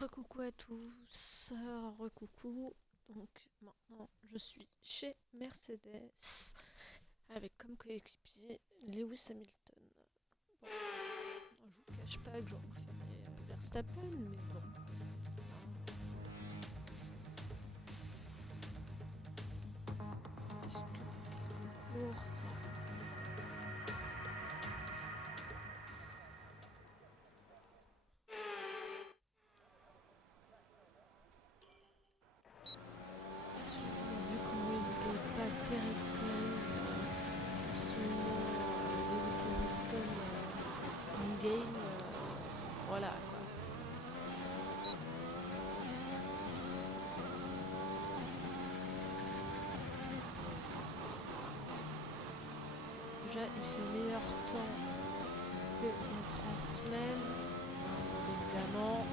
Recoucou à tous, recoucou. Donc maintenant je suis chez Mercedes avec comme coéquipier Lewis Hamilton. Bon, je vous cache pas que j'aurais préféré Verstappen, mais bon. C'est que pour quelques courses. Vu comment il est pas terrible en ce moment, Lewis Hamilton in game, voilà quoi. Déjà il fait meilleur temps que il y a 3 semaines, évidemment.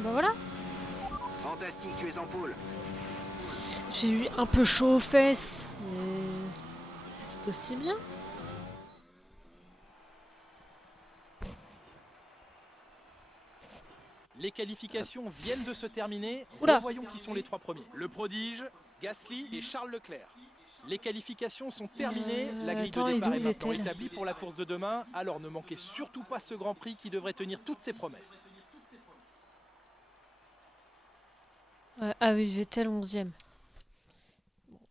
Bah voilà, Fantastique, tu es en pôle. j'ai eu un peu chaud aux fesses, mais c'est tout aussi bien. Les qualifications viennent de se terminer. Oula. Voyons qui sont les 3 premiers. Le prodige, Gasly et Charles Leclerc. Les qualifications sont terminées. La grille attends, de il départ est est où, maintenant Vettel? établie pour la course de demain. Alors ne manquez surtout pas ce Grand Prix qui devrait tenir toutes ses promesses. Ah oui, Vettel 11e.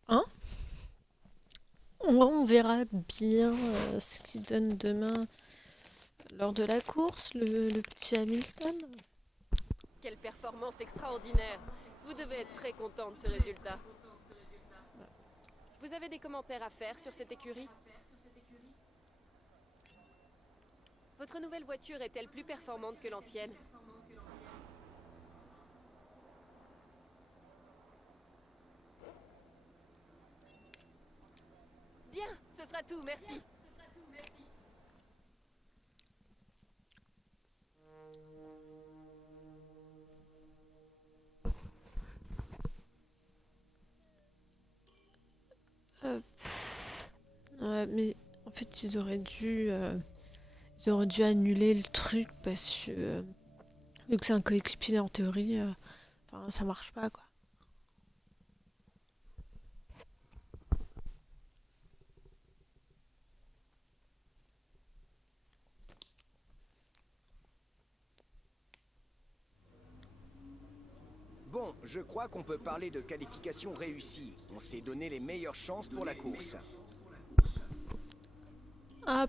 Hein? On verra bien ce qu'il donne demain lors de la course, le petit Hamilton. Quelle performance extraordinaire! Vous devez être très content de ce résultat. Vous avez des commentaires à faire sur cette écurie? Votre nouvelle voiture est-elle plus performante que l'ancienne? Bien, ce sera tout, merci. Ouais, mais en fait, ils auraient dû annuler le truc parce que vu que c'est un coéquipier en théorie, enfin, ça marche pas quoi. Bon, je crois qu'on peut parler de qualification réussie. On s'est donné les meilleures chances pour la course. Ah,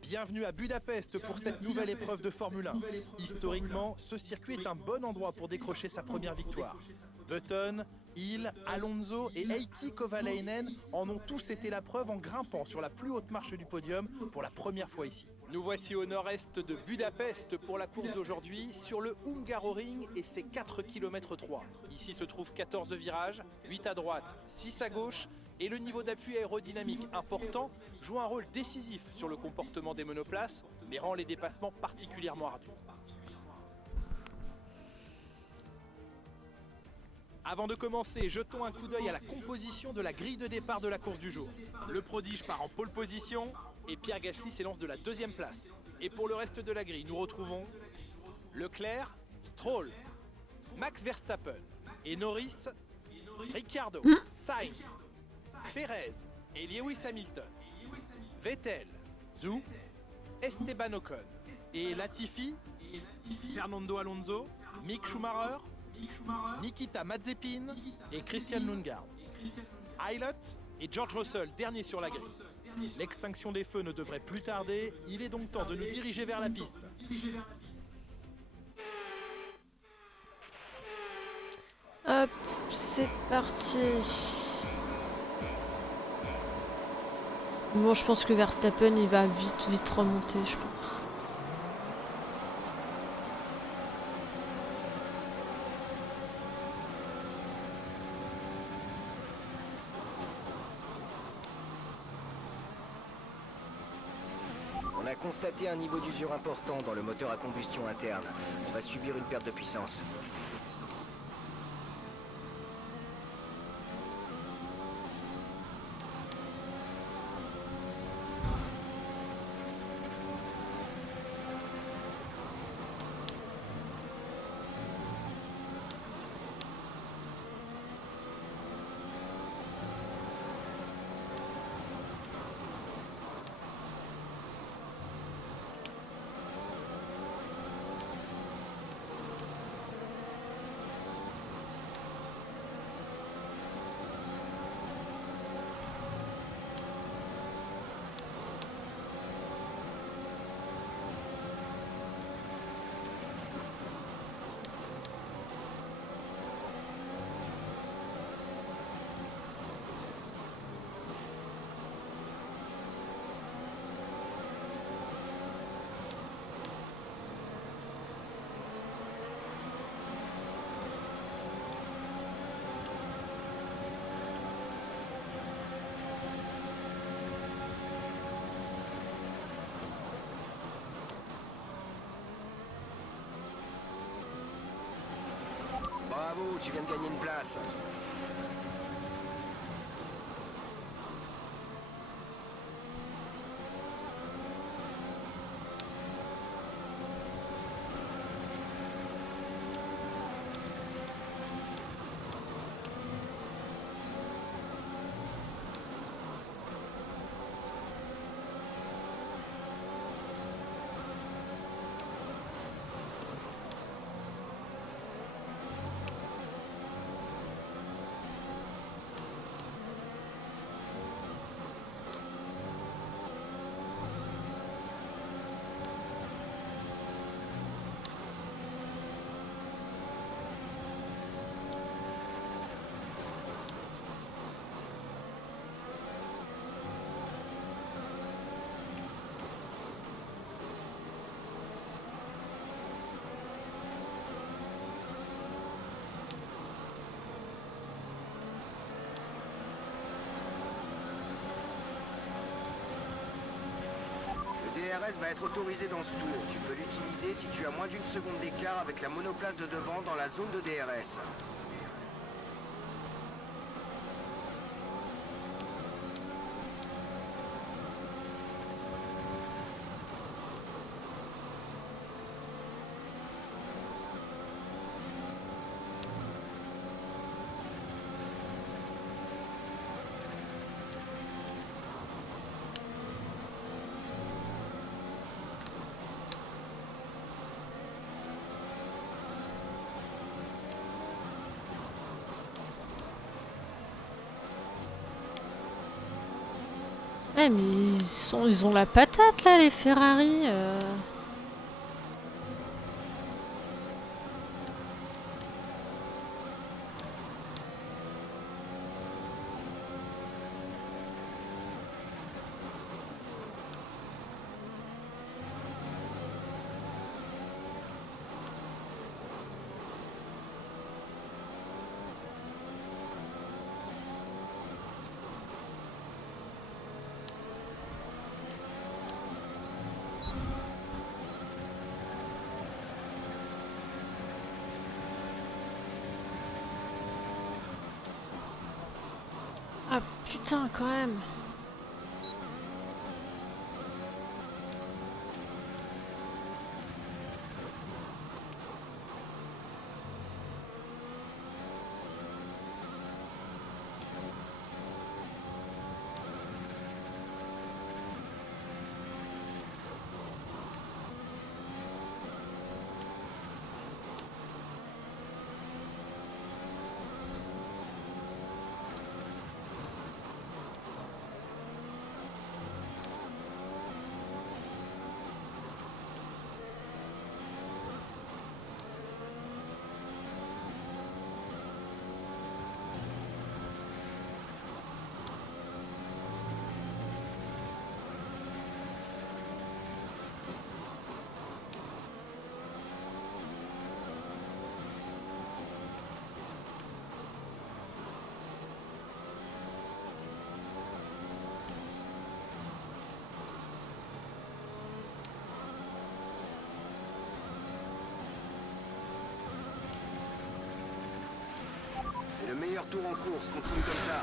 Bienvenue à Budapest pour cette nouvelle épreuve de Formule 1. Historiquement, ce circuit est un bon endroit pour décrocher sa première victoire. Button, Hill, Alonso et Heikki Kovalainen en ont tous été la preuve en grimpant sur la plus haute marche du podium pour la première fois ici. Nous voici au nord-est de Budapest pour la course d'aujourd'hui sur le Hungaroring et ses 4 km 3. Ici se trouvent 14 virages, 8 à droite, 6 à gauche et le niveau d'appui aérodynamique important joue un rôle décisif sur le comportement des monoplaces mais rend les dépassements particulièrement ardus. Avant de commencer, jetons un coup d'œil à la composition de la grille de départ de la course du jour. Le prodige part en pole position et Pierre Gasly s'élance de la 2e place. Et pour le reste de la grille, nous retrouvons Leclerc, Stroll, Max Verstappen et Norris, Ricciardo, Sainz, Perez et Lewis Hamilton, Vettel, Zhou, Esteban Ocon et Latifi, Fernando Alonso, Mick Schumacher, Nikita Mazepin et Christian Lundgaard, Aylot et George Russell, dernier sur la grille. L'extinction des feux ne devrait plus tarder, il est donc temps de nous diriger vers la piste. Hop, c'est parti. Bon, je pense que Verstappen, il va vite remonter, je pense. On a constaté un niveau d'usure important dans le moteur à combustion interne. On va subir une perte de puissance. Bravo, tu viens de gagner une place. Le DRS va être autorisé dans ce tour. Tu peux l'utiliser si tu as moins d'une seconde d'écart avec la monoplace de devant dans la zone de DRS. Ouais, mais ils ont la patate là, les Ferrari. Ah putain, quand même. tour en course, continue comme ça.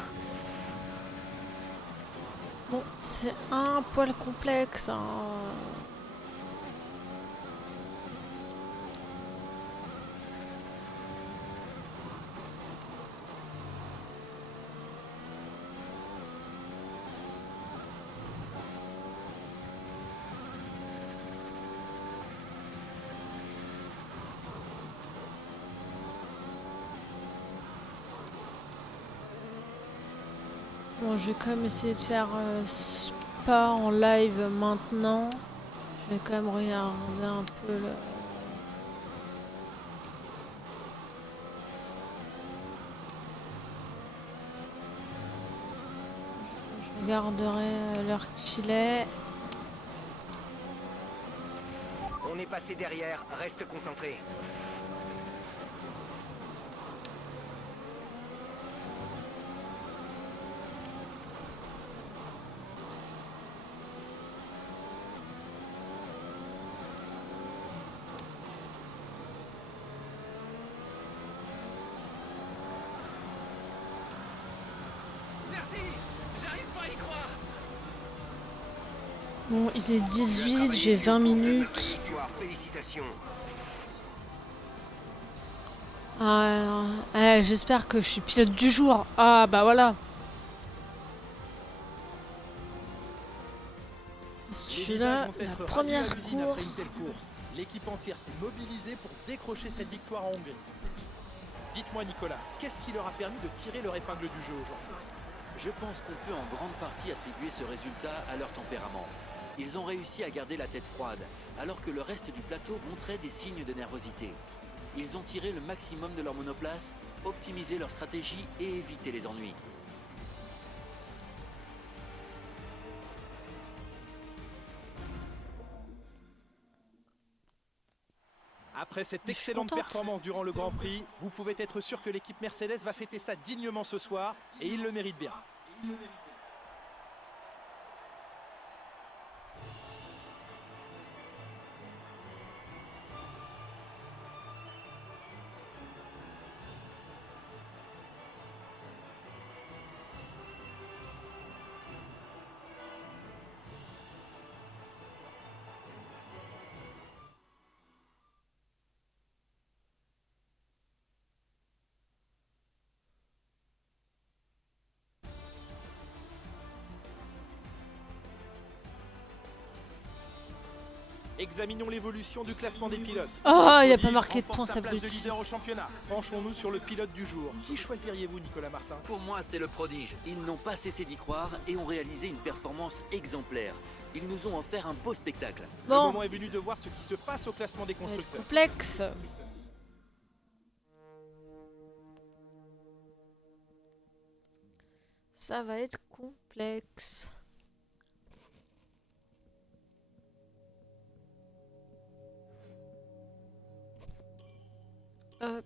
Bon, c'est un poil complexe, hein. Bon, je vais quand même essayer de faire Spa en live maintenant. Je vais quand même regarder un peu le... Je regarderai l'heure qu'il est. On est passé derrière, reste concentré. Bon, il est 18, j'ai 20 minutes. Félicitations. J'espère que je suis pilote du jour. Ah bah voilà. Celui-là, la première course. L'équipe entière s'est mobilisée pour décrocher cette victoire en Hongrie. Dites-moi Nicolas, qu'est-ce qui leur a permis de tirer leur épingle du jeu aujourd'hui? Je pense qu'on peut en grande partie attribuer ce résultat à leur tempérament. Ils ont réussi à garder la tête froide, alors que le reste du plateau montrait des signes de nervosité. Ils ont tiré le maximum de leur monoplace, optimisé leur stratégie et évité les ennuis. Après cette Je suis excellente contente. performance durant le Grand Prix, vous pouvez être sûr que l'équipe Mercedes va fêter ça dignement ce soir, et ils le méritent bien. Examinons l'évolution du classement des pilotes. Oh, il n'y a pas Cody marqué de remporte points, sa cet place de abruti. leader au championnat. Penchons-nous sur le pilote du jour. Qui choisiriez-vous, Nicolas Martin? Pour moi, c'est le prodige. Ils n'ont pas cessé d'y croire et ont réalisé une performance exemplaire. Ils nous ont offert un beau spectacle. Le Bon, moment est venu de voir ce qui se passe au classement des ça va être constructeurs. complexe. Ça va être complexe. Hop.